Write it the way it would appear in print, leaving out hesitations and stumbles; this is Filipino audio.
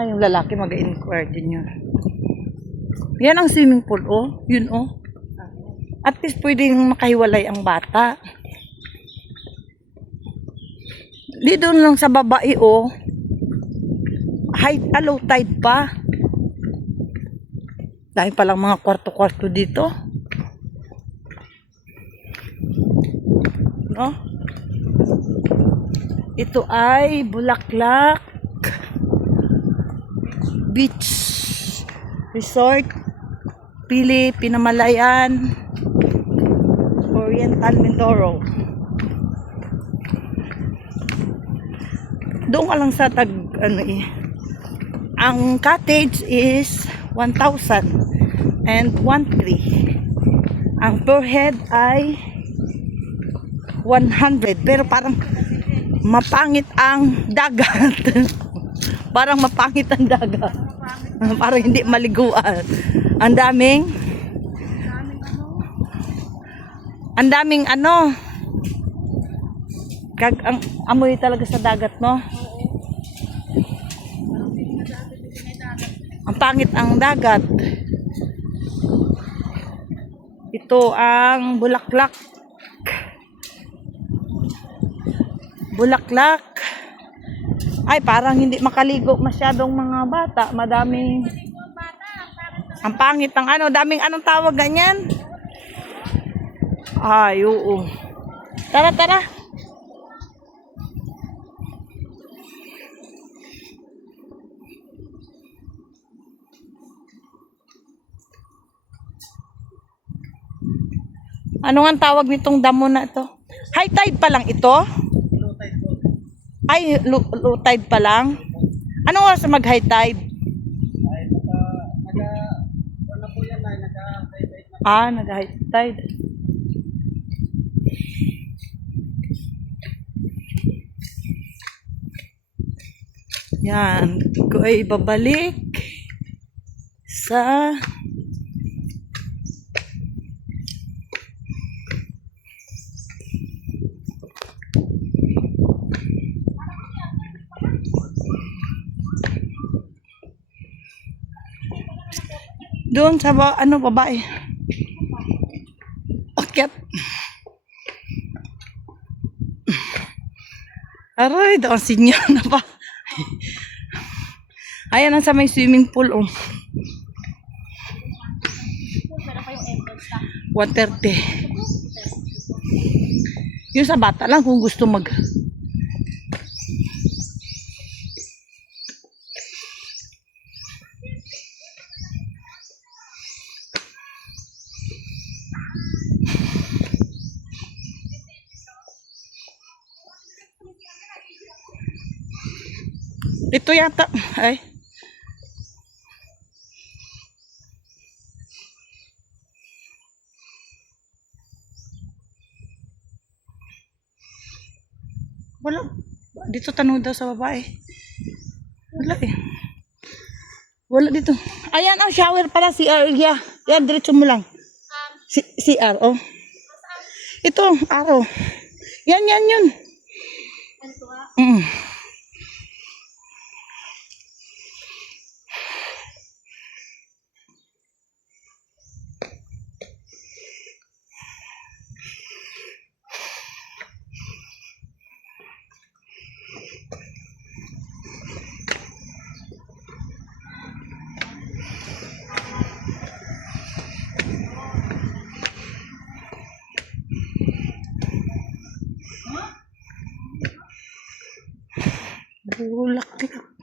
Yung lalaki mag-inquire din yun. Yan ang swimming pool, oh. Yun, oh. At least pwedeng makahiwalay ang bata. Di doon lang sa babae, oh. Low tide pa. Dahil palang mga kwarto-kwarto dito. No? Ito ay Bulaklak Beach Resort, Pili, Pinamalayan, Oriental Mindoro. Doon ka lang sa ang cottage is 1,000 and 1,300. Ang per head ay 100, pero parang mapangit ang dagat. Parang mapangit ang dagat. Parang hindi maliguan. Ang daming ano. Ang amoy talaga sa dagat, no? Ang pangit ang dagat. Ito ang Bulaklak. Bulaklak. Ay, parang hindi makaligo masyadong mga bata. Madaming... Ang pangit ng ano. Daming anong tawag ganyan? Ay, oo. Tara, tara. Ano nga ang tawag nitong damo na ito? High tide pa lang ito? Ay, low tide pa lang? Anong oras mag high tide? Nag high tide. Yan, ko ay babalik sa doon sa babae. Akyat. Aray, doon sinyo na pa. Ayan ang sa may swimming pool, oh. 130. Yung sa bata lang kung gusto mag... Ito yata. Ay. Wala. Dito tanong daw sa babae. Wala eh. Wala dito. Ayan, oh, shower pala, CR. Yeah. Yan, diretso mo lang. CR, oh. Ito, araw. Yan, yun. Bulaklak.